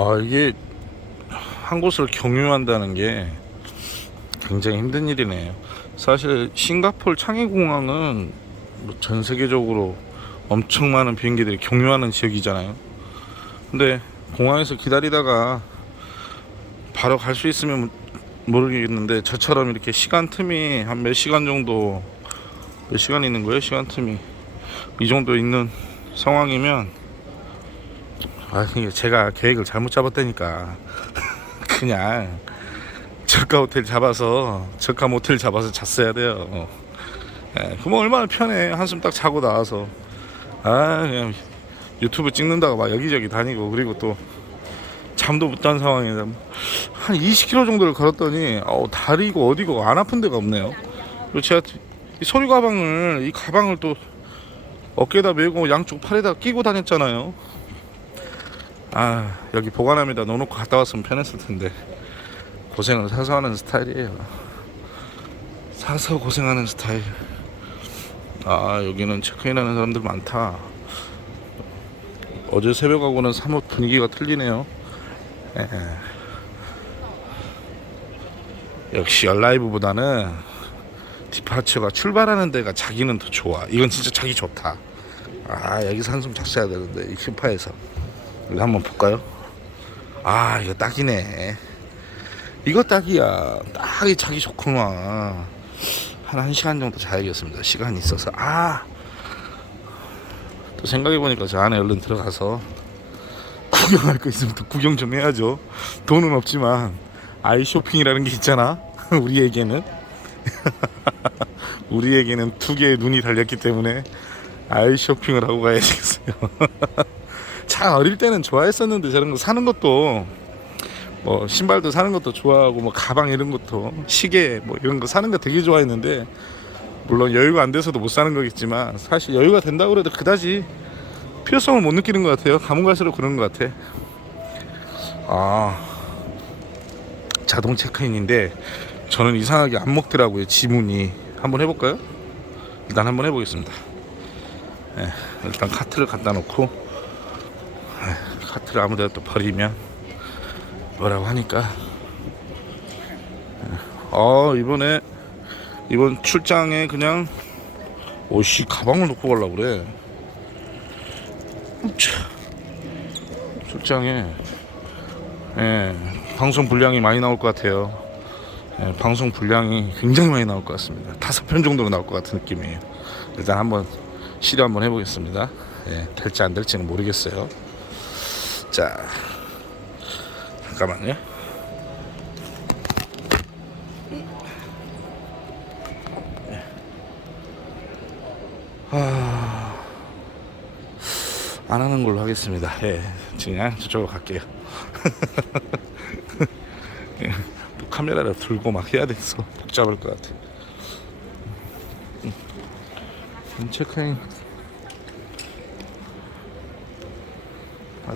아 이게 한 곳을 경유한다는 게 굉장히 힘든 일이네요. 사실 싱가폴 창의공항은 뭐 전 세계적으로 엄청 많은 비행기들이 경유하는 지역이잖아요. 근데 공항에서 기다리다가 바로 갈 수 있으면 모르겠는데 저처럼 이렇게 시간 틈이 한 몇 시간 정도 몇 시간 있는 거예요? 시간 틈이 이 정도 있는 상황이면 아 제가 계획을 잘못 잡았다니까 그냥 저가 호텔 잡아서 저가 모텔 잡아서 잤어야 돼요. 예, 그러면 얼마나 편해 한숨 딱 자고 나와서 아 그냥 유튜브 찍는다가 막 여기저기 다니고 그리고 또 잠도 못 잔 상황에서 한 20km 정도를 걸었더니 어, 다리고 어디고 안 아픈 데가 없네요. 그리고 제가 이 소리 가방을 이 가방을 또 어깨에다 메고 양쪽 팔에다 끼고 다녔잖아요. 아 여기 보관함에다 넣어놓고 갔다 왔으면 편했을 텐데 고생을 사서 하는 스타일이에요. 사서 고생하는 스타일. 아 여기는 체크인하는 사람들 많다. 어제 새벽하고는 사뭇 분위기가 틀리네요. 예. 역시 열라이브보다는 디파처가 출발하는 데가 자기는 더 좋아. 이건 진짜 자기 좋다. 아 여기서 한숨 잤어야 되는데 이 슈파에서 여기 한번 볼까요? 아 이거 딱이네. 이거 딱이야. 딱이 자기 좋구만. 한 1시간 정도 자야겠습니다. 시간이 있어서. 아. 또 생각해보니까 저 안에 얼른 들어가서 구경할 거 있으면 또 구경 좀 해야죠. 돈은 없지만 아이 쇼핑이라는 게 있잖아. 우리에게는. 우리에게는 두 개의 눈이 달렸기 때문에 아이 쇼핑을 하고 가야겠어요. 참 어릴 때는 좋아했었는데 저런 거 사는 것도 뭐 신발도 사는 것도 좋아하고 뭐 가방 이런 것도 시계 뭐 이런 거 사는 거 되게 좋아했는데 물론 여유가 안 돼서도 못 사는 거겠지만 사실 여유가 된다고 그래도 그다지 필요성을 못 느끼는 것 같아요. 가면 갈수록 그런 것 같아. 아 자동 체크인인데 저는 이상하게 안 먹더라고요 지문이 한번 해볼까요? 일단 한번 해보겠습니다. 예, 일단 카트를 갖다 놓고 예, 카트를 아무데나 또 버리면 뭐라고 하니까. 어 이번에 이번 출장에 그냥 오씨 가방을 놓고 가려고 그래. 출장에 예, 방송 분량이 많이 나올 것 같아요. 예, 방송 분량이 굉장히 많이 나올 것 같습니다. 다섯 편 정도로 나올 것 같은 느낌이에요. 일단 한번 시도 한번 해보겠습니다. 예, 될지 안 될지는 모르겠어요 자 잠깐만요. 아, 안 하는 걸로 하겠습니다. 예, 그냥 저쪽으로 갈게요. 예, 또 카메라를 들고 막 해야 돼서 복잡할 것 같아. 음, 체크인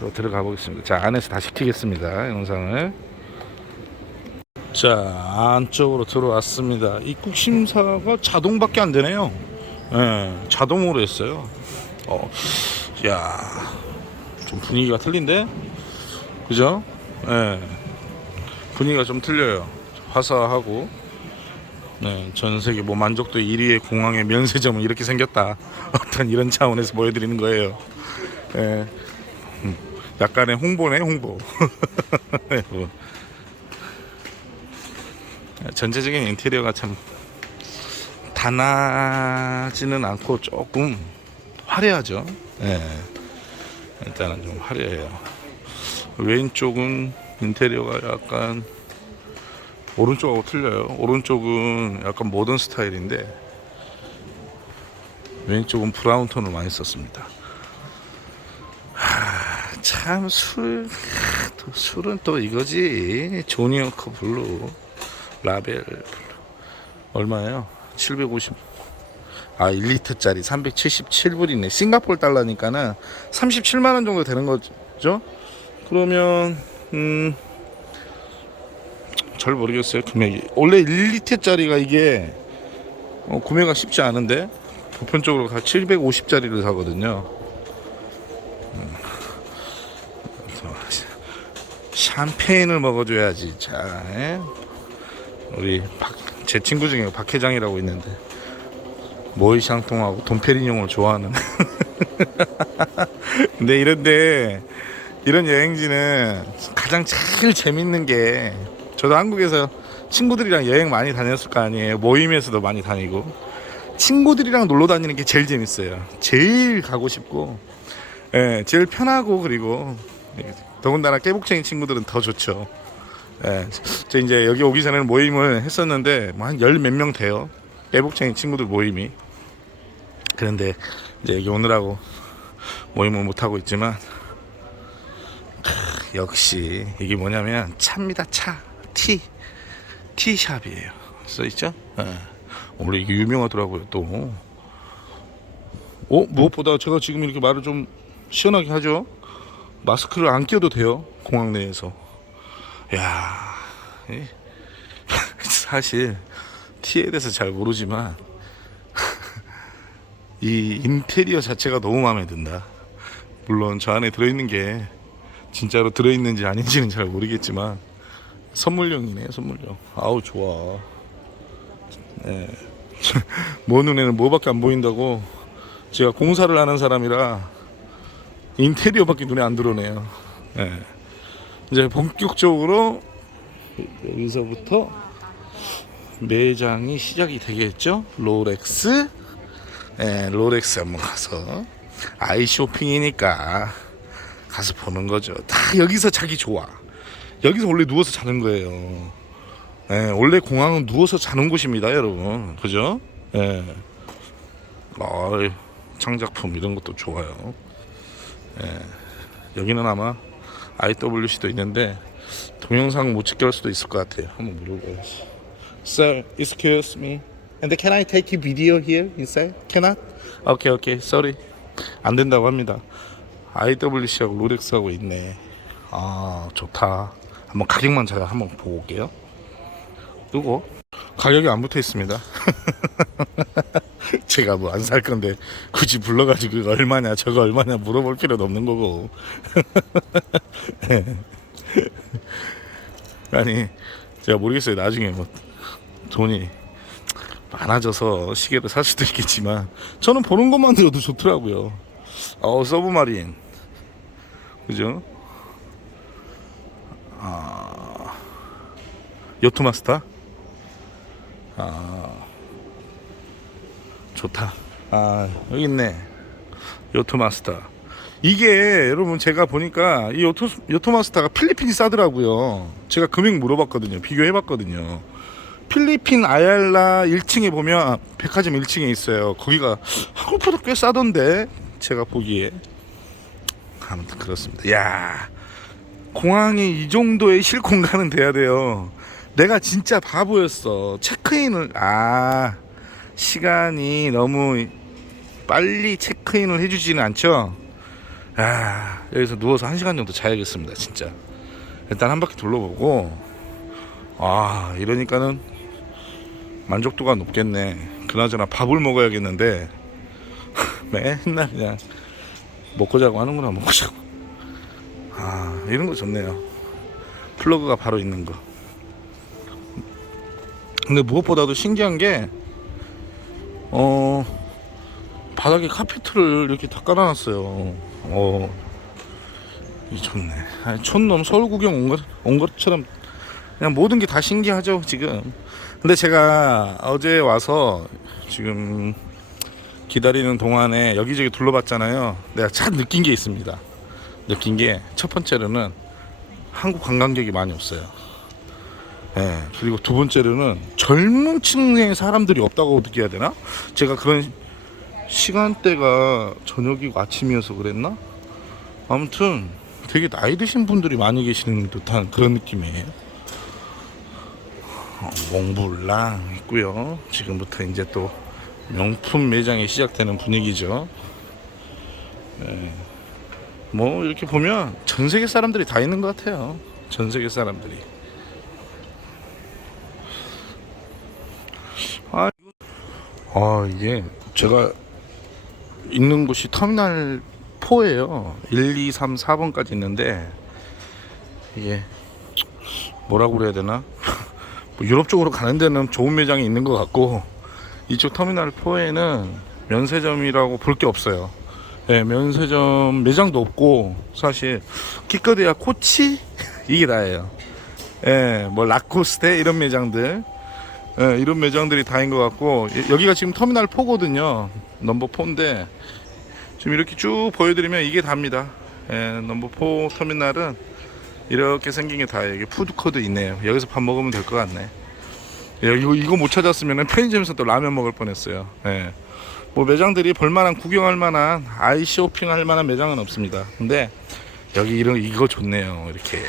로 들어가 보겠습니다. 자, 안에서 다시 키겠습니다. 영상을. 자, 안쪽으로 들어왔습니다. 입국 심사가 자동밖에 안 되네요. 예, 자동으로 했어요. 어, 야, 좀 분위기가 틀린데? 그죠? 예, 분위기가 좀 틀려요. 화사하고. 네, 전 세계 뭐 만족도 1위의 공항의 면세점은 이렇게 생겼다. 어떤 이런 차원에서 보여드리는 거예요. 예. 약간의 홍보네 홍보. 네, 뭐. 전체적인 인테리어가 참 단아지는 않고 조금 화려하죠. 예. 일단은 좀 화려해요. 왼쪽은 인테리어가 약간 오른쪽하고 틀려요. 오른쪽은 약간 모던 스타일인데 왼쪽은 브라운 톤을 많이 썼습니다. 참 술, 또 술은 또 이거지. 조니어커 블루, 라벨 블루. 얼마예요? 750. 아, 1리터짜리 377불이네. 싱가폴 달러니까는 37만 원 정도 되는 거죠? 그러면 음. 잘 모르겠어요 금액이 원래 1리터짜리가 이게 어, 구매가 쉽지 않은데 보편적으로 다 750짜리를 사거든요 샴페인을 먹어줘야지. 자, 예? 우리 박, 제 친구 중에 박 회장이라고 있는데 모이샹통하고 돈페리뇽을 좋아하는. 근데 이런데 이런 여행지는 가장 제일 재밌는 게 저도 한국에서 친구들이랑 여행 많이 다녔을 거 아니에요. 모임에서도 많이 다니고 친구들이랑 놀러 다니는 게 제일 재밌어요. 제일 가고 싶고, 예, 제일 편하고 그리고 예, 더군다나 깨복쟁이 친구들은 더 좋죠. 예, 저 이제 여기 오기 전에는 모임을 했었는데 뭐 한 열 몇 명 돼요. 깨복쟁이 친구들 모임이. 그런데 이제 여기 오느라고 모임을 못 하고 있지만 크, 역시 이게 뭐냐면 차입니다 차 티. 티샵이에요. 써 있죠? 예. 원래 이게 유명하더라고요. 또. 어 무엇보다 제가 지금 이렇게 말을 좀 시원하게 하죠. 마스크를 안 껴도 돼요. 공항 내에서. 야, 이- 사실 티에 대해서 잘 모르지만 이 인테리어 자체가 너무 마음에 든다. 물론 저 안에 들어있는 게 진짜로 들어있는지 아닌지는 잘 모르겠지만 선물용이네 선물용 아우 좋아 네. 뭐 눈에는 뭐밖에 안 보인다고 제가 공사를 하는 사람이라 인테리어밖에 눈에 안 들어오네요 네. 이제 본격적으로 여기서부터 매장이 시작이 되겠죠 롤렉스 네, 롤렉스 한번 가서 아이 쇼핑이니까 가서 보는 거죠 다 여기서 자기 좋아 여기서 원래 누워서 자는 거예요. 예, 원래 공항은 누워서 자는 곳입니다, 여러분. 그죠? 예. 어, 창작품 이런 것도 좋아요. 예. 여기는 아마 IWC도 있는데 동영상 못 찍게 할 수도 있을 것 같아요. 한번 물어봐야지. Sir, excuse me. And can I take video here inside? Cannot? Okay, okay. Sorry. 안 된다고 합니다. IWC하고 롤렉스하고 있네. 아 좋다 한번 가격만 제가 한번 보고 올게요 그리고 가격이 안 붙어 있습니다 제가 뭐 안 살 건데 굳이 불러가지고 이거 얼마냐 저거 얼마냐 물어볼 필요도 없는 거고. 아니 제가 모르겠어요. 나중에 뭐 돈이 많아져서 시계를 살 수도 있겠지만 저는 보는 것만 들어도 좋더라고요. 어 서브마린. 그죠? 아, 요트마스터? 아, 좋다. 아, 여기 있네. 요트 마스터. 이게 여러분 제가 보니까 이 요토, 요토마스터가 필리핀이 싸더라고요. 제가 금액 물어봤거든요. 비교해봤거든요. 필리핀 아얄라 1층에 보면 백화점 1층에 있어요. 거기가 한국보다 꽤 싸던데 제가 보기에. 아무튼 그렇습니다. 야 공항이 이 정도의 실공간은 돼야 돼요. 내가 진짜 바보였어. 체크인을 아 시간이 너무 빨리 체크인을 해주지는 않죠. 아 여기서 누워서 한 시간 정도 자야겠습니다. 진짜 일단 한 바퀴 둘러보고 아 이러니까는 만족도가 높겠네. 그나저나 밥을 먹어야겠는데 맨날 그냥 먹고 자고 하는구나 먹고 자고 아 이런 거 좋네요 플러그가 바로 있는 거 근데 무엇보다도 신기한 게 어, 바닥에 카페트를 이렇게 다 깔아놨어요 어, 이 좋네 아니, 촌놈 서울 구경 온, 것, 온 것처럼 그냥 모든 게 다 신기하죠 지금 근데 제가 어제 와서 지금 기다리는 동안에 여기저기 둘러봤잖아요. 내가 참 느낀 게 있습니다. 느낀 게 첫 번째로는 한국 관광객이 많이 없어요. 예, 그리고 두 번째로는 젊은 층의 사람들이 없다고 느껴야 되나? 제가 그런 시간대가 저녁이고 아침이어서 그랬나? 아무튼 되게 나이 드신 분들이 많이 계시는 듯한 그런 느낌이에요. 어, 몽블랑 있고요. 지금부터 이제 또 명품 매장이 시작되는 분위기죠. 네. 뭐 이렇게 보면 전 세계 사람들이 다 있는 것 같아요. 전 세계 사람들이. 아 이게 제가 있는 곳이 터미널 4예요. 1, 2, 3, 4번까지 있는데 이게 뭐라고 그래야 되나 뭐 유럽 쪽으로 가는 데는 좋은 매장이 있는 것 같고 이쪽 터미널 4에는 면세점이라고 볼 게 없어요. 예, 면세점 매장도 없고 사실 기껏해야 코치 이게 다예요. 예, 뭐 라코스테 이런 매장들 예, 이런 매장들이 다인 것 같고 예, 여기가 지금 터미널 4거든요. 넘버 4인데 지금 이렇게 쭉 보여드리면 이게 답니다. 예, 넘버 4 터미널은 이렇게 생긴 게 다예요. 이게 푸드코드 있네요. 여기서 밥 먹으면 될 것 같네. 예, 이거 이거 못 찾았으면 편의점에서 또 라면 먹을 뻔했어요. 예. 뭐 매장들이 볼만한 구경할 만한 아이 쇼핑할 만한 매장은 없습니다. 근데 여기 이런 이거 좋네요. 이렇게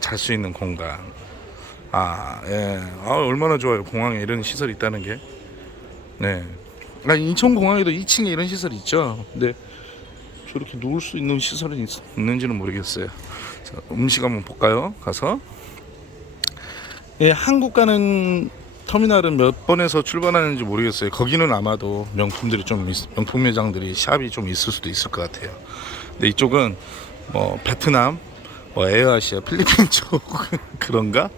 잘 수 있는 공간. 아, 예. 아, 얼마나 좋아요. 공항에 이런 시설이 있다는 게. 네. 아, 인천 공항에도 2층에 이런 시설이 있죠. 근데 저렇게 누울 수 있는 시설은 있, 있는지는 모르겠어요. 자, 음식 한번 볼까요? 가서. 예, 한국 가는 터미널은 몇 번에서 출발하는지 모르겠어요. 거기는 아마도 명품들이 좀 있- 명품 매장들이 샵이 좀 있을 수도 있을 것 같아요. 근데 이쪽은 뭐 베트남, 뭐 에어아시아, 필리핀 쪽 그런가?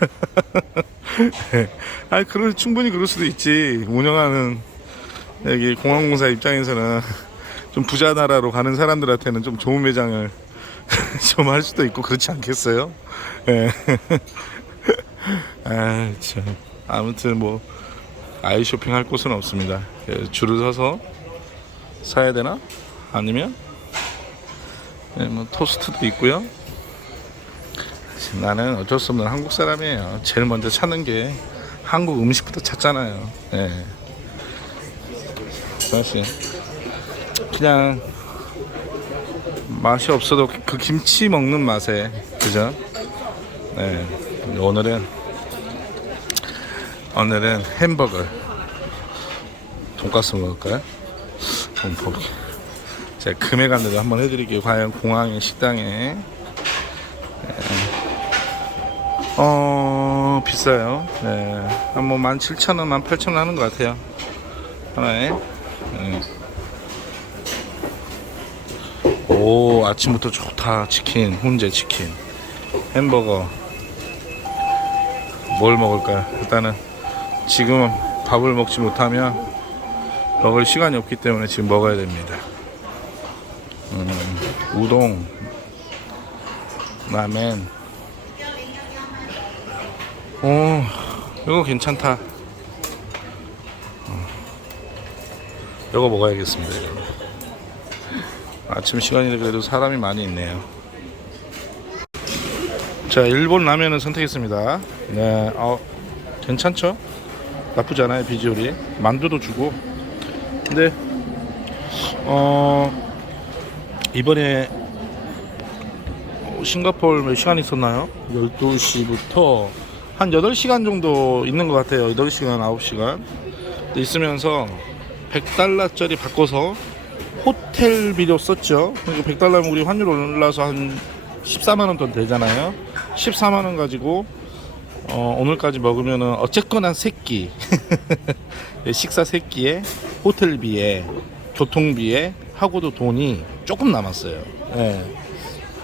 아, 그럴 충분히 그럴 수도 있지. 운영하는 여기 공항공사 입장에서는 좀 부자 나라로 가는 사람들한테는 좀 좋은 매장을 좀 할 수도 있고 그렇지 않겠어요? 예. 아, 참. 아무튼 뭐 아이 쇼핑 할 곳은 없습니다. 예, 줄을 서서 사야 되나? 아니면 예, 뭐 토스트도 있고요. 나는 어쩔 수 없는 한국 사람이에요. 제일 먼저 찾는 게 한국 음식부터 찾잖아요. 예. 사실 그냥 맛이 없어도 그 김치 먹는 맛에 그죠? 네. 오늘은 오늘은 햄버거 돈가스 먹을까요? 한번 볼게요. 제가 금액 안내도 한번 해드릴게요. 과연 공항의 식당에 네. 어 비싸요. 네. 한뭐 17,000원, 18,000원 하는 것 같아요. 하나에. 네. 오 아침부터 좋다 치킨 훈제 치킨 햄버거 뭘 먹을까요? 일단은 지금 밥을 먹지 못하면 먹을 시간이 없기 때문에 지금 먹어야 됩니다. 음, 우동, 라멘. 오, 이거 괜찮다. 어, 이거 먹어야겠습니다. 아침 시간이 그래도 사람이 많이 있네요. 자, 일본 라면을 선택했습니다. 네, 어, 괜찮죠? 나쁘지 않아요, 비주얼이. 만두도 주고. 근데, 어, 이번에 어, 싱가포르 몇 시간 있었나요? 12시부터 한 8시간 정도 있는 것 같아요. 8시간, 9시간. 있으면서 100달러짜리 바꿔서 호텔비로 썼죠. 그러니까 100달러면 우리 환율 올라서 한 14만 원 돈 되잖아요. 14만 원 가지고 어, 오늘까지 먹으면은 어쨌거나 세끼 식사 세끼에 호텔비에 교통비에 하고도 돈이 조금 남았어요. 예.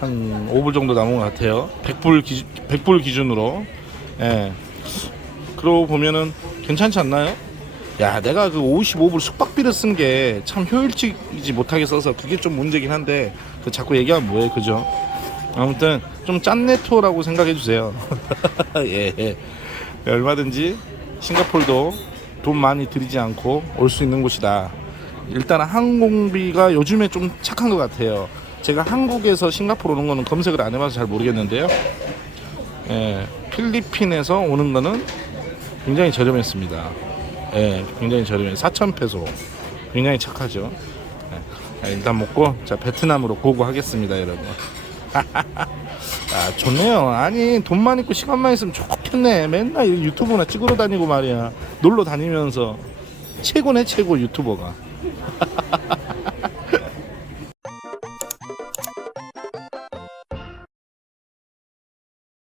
한 5불 정도 남은 것 같아요. 100불, 기, 100불 기준으로. 예. 그러고 보면은 괜찮지 않나요? 야, 내가 그 55불 숙박비를 쓴 게 참 효율적이지 못하게 써서 그게 좀 문제긴 한데 그 자꾸 얘기하면 뭐해, 그죠? 아무튼 좀 짠네토라고 생각해 주세요. 예, 예. 얼마든지 싱가폴도 돈 많이 들이지 않고 올 수 있는 곳이다. 일단 항공비가 요즘에 좀 착한 것 같아요. 제가 한국에서 싱가포르 오는 거는 검색을 안 해봐서 잘 모르겠는데요. 예, 필리핀에서 오는 거는 굉장히 저렴했습니다. 예, 굉장히 저렴해요. 4,000페소. 굉장히 착하죠. 예, 일단 먹고 자 베트남으로 고고하겠습니다, 여러분. 아 좋네요. 아니 돈만 있고 시간만 있으면 좋겠네. 맨날 유튜브나 찍으러 다니고 말이야. 놀러 다니면서 최고네 최고 유튜버가.